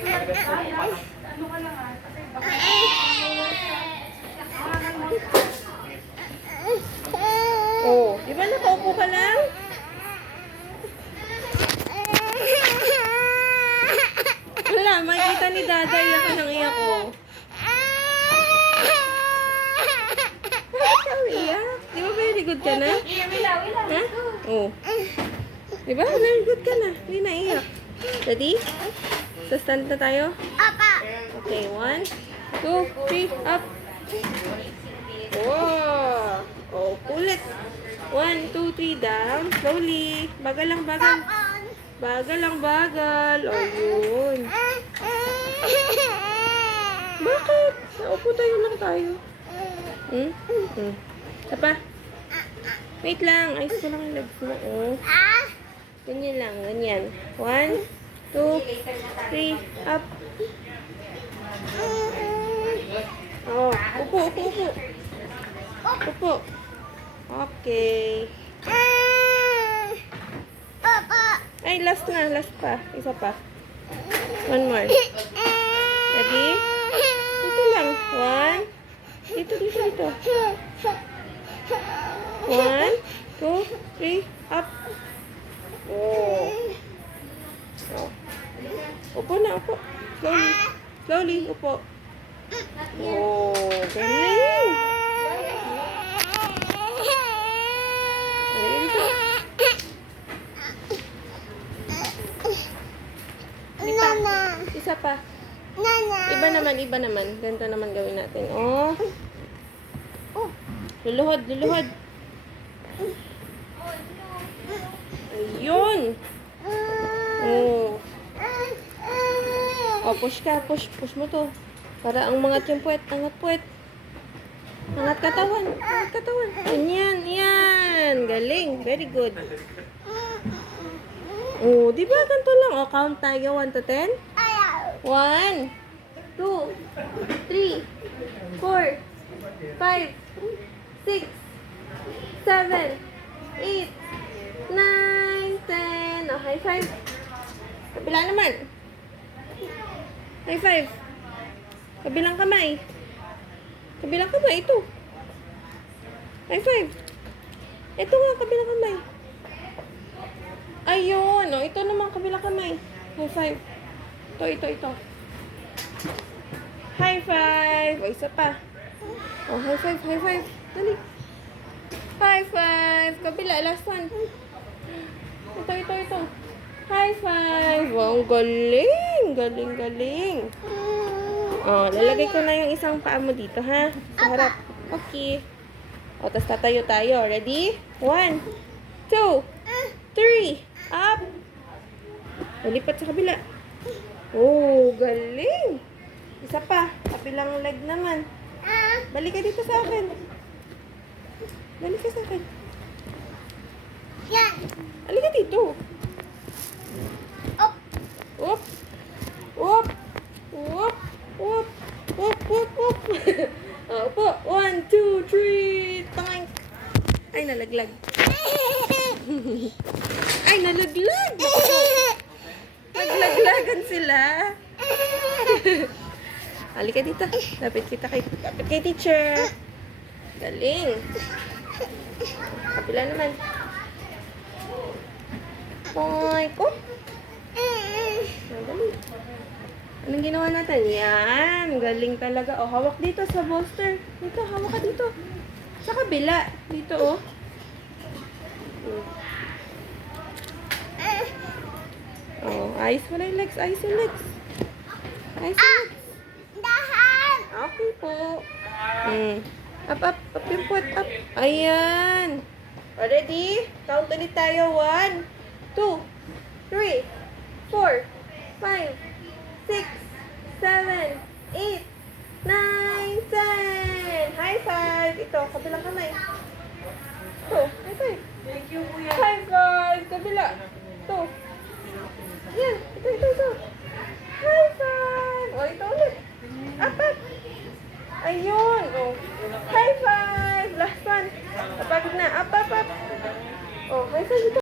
Ano ka lang ah? Kasi baka... Oh, di ba nakaupo ka lang? Wala, makikita ni Dada, iyak ka ng iyak ko. Bakit ka umiyak? Di ba very good ka na? Wila. Ha? Oh. Di ba? Very good ka na. Hindi na iyak. Ready? Sa stand na tayo? Okay, 1, 2, 3, up. Wow! Oh, ulit. 1, 2, 3, down. Slowly. Bagal lang, bagal. Bagal lang, bagal. Oh, yun. Bakit? Naupo tayo lang tayo. Isa pa. Wait lang. Ayos ko lang yung legs mo. Oh. Ganyan lang. Ganyan. 1, 2, 3, up. Oh, upo. Upo. Okay. Ay, last na. Last pa. Isa pa. One more. Ready? Dito lang. 1. Dito. 1, 2, 3, up. Oh. Upo na, upo. Slowly, upo. Oh, galing. Halika dito. Isa pa. Iba naman. Ganito naman gawin natin. Oh. Luluhod. Ayun. Oh. Oh, push ka. Push mo to. Para ang mangat yung puwet. Angat puwet. Angat katawan. Yan. Galing. Very good. Oh, di ba ganito lang? Oh, count tayo. 1 to 10. 1, 2, 3, 4, 5, 6, 7, 8, 9, 10. Oh, high five. Kabila naman. High five. Kabilang kamay. Ito. High five. Ito nga, kabilang kamay. Ayun. Oh, ito naman, kabilang kamay. High five. Ito. High five. O, isa pa. Oh, high five. Dali. High five. Kabila, last one. Ito. High five. Wow, galing. Oh, lalagay ko na yung isang paa mo dito, ha? Sa harap. Okay. O, tapos tatayo tayo. Ready? 1, 2, 3. Up. Lipat sa kabila. Oh, galing. Isa pa. Kabilang leg naman. Balik ka dito sa akin. Balik ka dito. Up. Upo. 1, 2, 3. Tank. Ay, nalaglag. Naglaglagan sila. Halika dito. Lapit kay teacher. Galing. Kapila naman. Poy ko. Dali. Anong ginawa natin? Yan. Galing talaga. Oh, hawak dito sa bolster. Dito, hawak ka dito. Sa kabila. Dito, oh. Oh, ayos mo na yung legs. Okay po. Up yung puwet, up. Ayan. Ready? Count ulit tayo. 1, 2, 3, 4, 5, 6, 7, 8, 9, 10. High five. Ito, kabilang kamay. Ito, high five. Thank you, kuya. High five. Kabila. Ito. Yan. Ito. High five. O, ito ulit. Up. Ayun. O. High five. Last one. Kapag na. Up. O, high five ito.